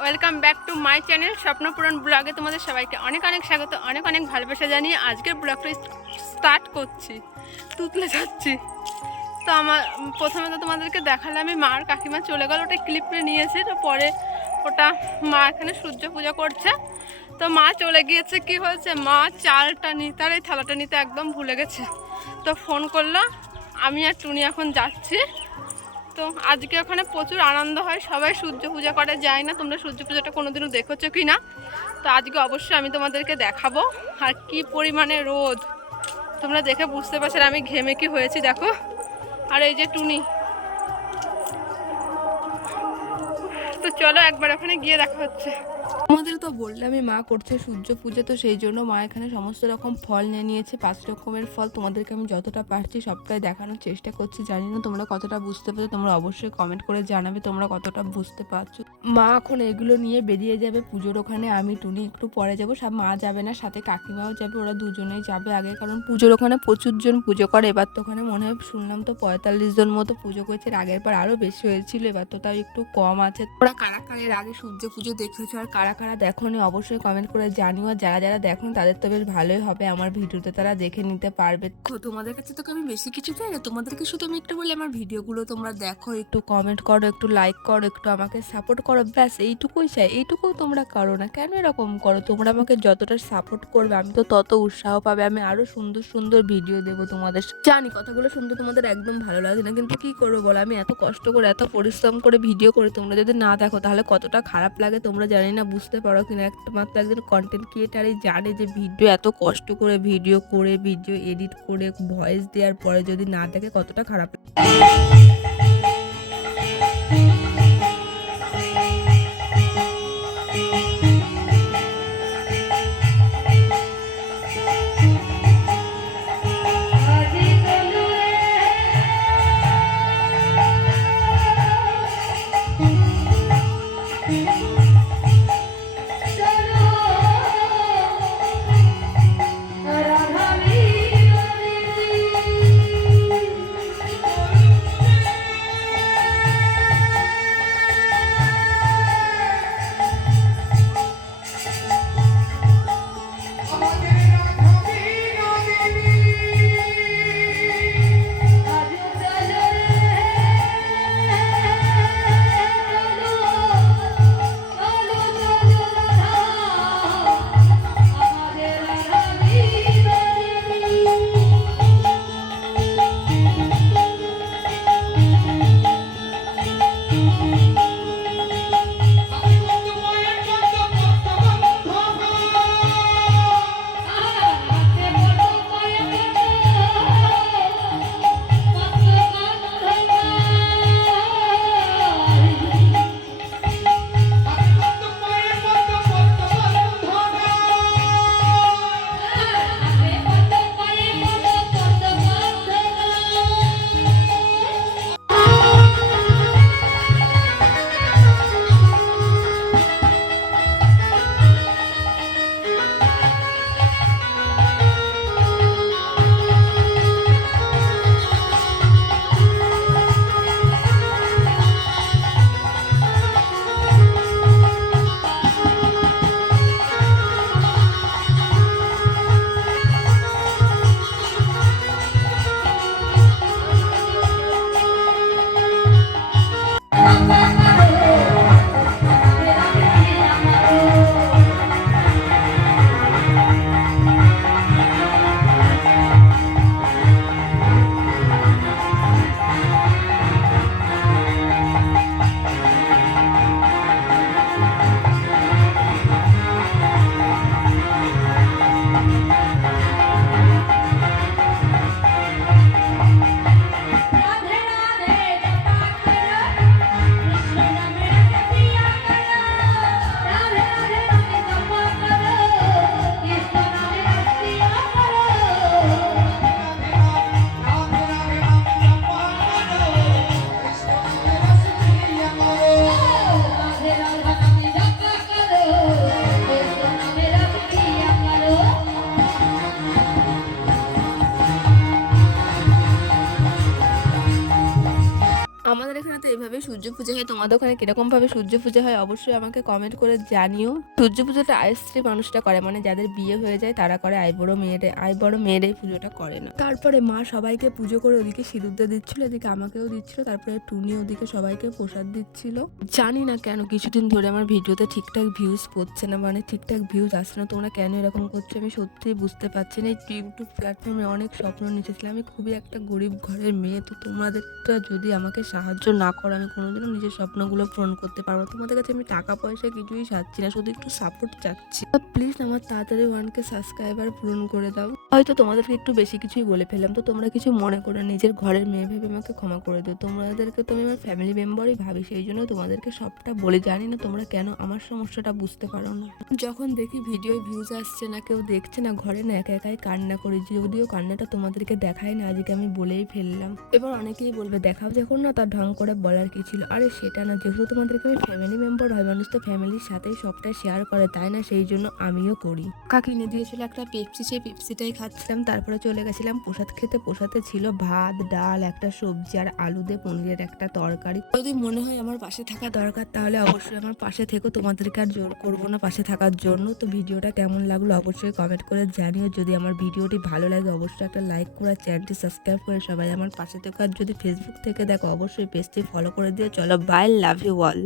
Welcome back to my channel Swapnapuron ব্লগে তোমাদের সবাইকে অনেক অনেক স্বাগত, অনেক অনেক ভালোবাসা জানিয়ে আজকের ব্লগটা স্টার্ট করছি, তুতলে যাচ্ছি। তো আমার প্রথমে তো তোমাদেরকে দেখালে আমি মার কাকিমা চলে গেল, ওটা ক্লিপে নিয়েছি, তো পরে ওটা মা এখানে সূর্য পূজা করছে। তো মা চলে গিয়েছে, কি হয়েছে? মা চালটা নিতে, আর এই থালাটা নিতে একদম ভুলে গেছে। তো ফোন করল, আমি আর টুনি এখন যাচ্ছি। তো আজকে ওখানে প্রচুর আনন্দ হয়, সবাই সূর্য পূজা করে যায় না তোমরা সূর্য পূজাটা কোনোদিনও দেখেছ কি না? তো আজকে অবশ্যই আমি তোমাদেরকে দেখাবো, আর কি পরিমাণে রোদ। তোমরা দেখে বুঝতে পারছ আমি ঘেমে কি হয়েছি, দেখো। আর এই যে টুনি। তো চলো একবার ওখানে গিয়ে দেখা হচ্ছে। আমাদের তো বললামই মা করছে সূর্য পুজো, তো সেই জন্য মা এখানে সমস্ত রকম ফল নিয়ে নিয়েছে, পাঁচ রকমের ফল। তোমাদেরকে আমি যতটা পারছি সবটাই দেখানোর চেষ্টা করছি, জানি না তোমরা কতটা বুঝতে পারছ, তোমরা অবশ্যই কমেন্ট করে জানাবে তোমরা কতটা বুঝতে পারছ। মা এখন এগুলো নিয়ে বেরিয়ে যাবে পুজোর ওখানে, আমি টুনি একটু পরে যাব সব মা যাবে না, সাথে কাকিমাও যাবে, ওরা দুজনেই যাবে আগে, কারণ পুজোর ওখানে প্রচুর জন পুজো করে, এবার তো ওখানে মনে হয় শুনলাম তো পঁয়তাল্লিশ জন মতো পুজো করেছে আগের বার আরও বেশি হয়েছিল, এবার তো তাও একটু কম আছে। ওরা কারা কারা আগে সূর্য পুজো দেখেছ আর কারা কারা দেখোনি, অবশ্যই কমেন্ট করে জানিও। যারা যারা দেখোনি, তাদের তো বেশ ভালোই হবে। আমার ভিডিওতে তারা দেখে নিতে পারবে। তোমাদের কাছে তো আমি বেশি কিছু চাই না? তোমাদেরকে শুধু আমি একটু বলি, আমার ভিডিওগুলো তোমরা দেখো, একটু কমেন্ট করো, একটু লাইক করো, একটু আমাকে সাপোর্ট করো। ব্যাস, এইটুকুই চাই। এইটুকু তোমরা করো না। কেন এরকম করো? তোমরা আমাকে যতটা সাপোর্ট করবে, আমি তো তত উৎসাহ পাবে। আমি আরও সুন্দর সুন্দর ভিডিও দেবো তোমাদের জানি, কথাগুলো শুনতে তোমাদের একদম ভালো লাগে না, কিন্তু কি করব বলো? আমি এত কষ্ট করে, এত পরিশ্রম করে ভিডিও করে তোমরা যদি না দেখো, তাহলে কতটা খারাপ লাগে তোমরা জানি না, বুঝতে পারো কিনা, একমাত্র মাত্র একজন কন্টেন্ট ক্রিয়েটারই জানে যে ভিডিও এত কষ্ট করে ভিডিও করে ভিডিও এডিট করে ভয়েস দেওয়ার পরে যদি না দেখে কতটা খারাপ লাগে। সূর্য পুজো হয়, তোমাদের ওখানে কীরকম ভাবে সূর্য পুজো হয় অবশ্যই আমাকে কমেন্ট করে জানিও। সূর্য পুজোটা আয় স্ত্রী মানুষটা করে মানে যাদের বিয়ে হয়ে যায় তারা করে, আই বড় মেয়েরে, আই বড় মেয়েরাই পুজোটা করে না। তারপরে মা সবাইকে পুজো করে ওদিকে সিঁদুর দিয়ে দিচ্ছিল, এদিকে আমাকেও দিচ্ছিল, তারপরে টুনি ওদিকে সবাইকে প্রসাদ দিচ্ছিল। জানি না কেন, কিছুদিন ধরে আমার ভিডিওতে ঠিকঠাক ভিউজ পড়ছে না মানে ঠিকঠাক ভিউজ আসছে না, তোমরা কেন এরকম করছ আমি সত্যিই বুঝতে পারছি না। এই ইউটিউব প্ল্যাটফর্মে অনেক স্বপ্ন নিতেছিলাম আমি খুবই একটা গরিব ঘরের মেয়ে, তো তোমাদেরটা যদি আমাকে সাহায্য না করো, আমি কোনোদিনও নিজের স্বপ্নগুলো পূরণ করতে পারব। তোমাদের কাছে আমি টাকা, পয়সা কিছুই চাচ্ছি না, শুধু একটু সাপোর্ট চাচ্ছি। প্লিজ আমার তাড়াতাড়ি ওয়ানকে সাবস্ক্রাইবার পূরণ করে দাও। হয়তো তোমাদেরকে একটু বেশি কিছুই বলে ফেললাম, তো তোমরা কিছু মনে করো নিজের ঘরের মেয়ে ভেবে আমাকে ক্ষমা করে দিও। তোমাদেরকে তো আমি আমার ফ্যামিলি মেম্বারই ভাবি, সেই জন্য তোমাদেরকে সবটা বলে জানি না, তোমরা কেন আমার সমস্যাটা বুঝতে পারো না। যখন দেখি ভিডিও ভিউজ আসছে না, কেউ দেখছে না ঘরে, না একা একাই কান্না করি, যদিও কান্নাটা তোমাদেরকে দেখায় না, আজকে আমি বলেই ফেললাম। এবার অনেকেই বলবে, দেখাও যখন না তার ঢং করে বলার কি ছিল? আরে সেটা না, যেহেতু তোমাদেরকে আমি ফ্যামিলি মেম্বার হয়, মানুষ তো ফ্যামিলির সাথেই সবটা শেয়ার করে, তাই না? সেই জন্য আমিও করি। কাকা কিনে দিয়েছিল একটা পেপসি সেই পেপসিটাই খাচ্ছিলাম, তারপরে চলে গেছিলাম প্রসাদ খেতে। প্রসাদে ছিল ভাত, ডাল, একটা সবজি আর আলু দিয়ে পনিরের একটা তরকারি। যদি মনে হয় আমার পাশে থাকা দরকার, তাহলে অবশ্যই আমার পাশে থেকো। তোমাদেরকে আর জোর করব না পাশে থাকার জন্য। তো ভিডিওটা কেমন লাগল অবশ্যই কমেন্ট করে জানিও। যদি আমার ভিডিওটি ভালো লাগে, অবশ্যই একটা লাইক করে চ্যানেলটি সাবস্ক্রাইব করে সবাই আমার পাশে থেকো। আর যদি ফেসবুক থেকে দেখো, অবশ্যই পেজটি ফলো করে দিও চলো বাই লাভ ইউ অল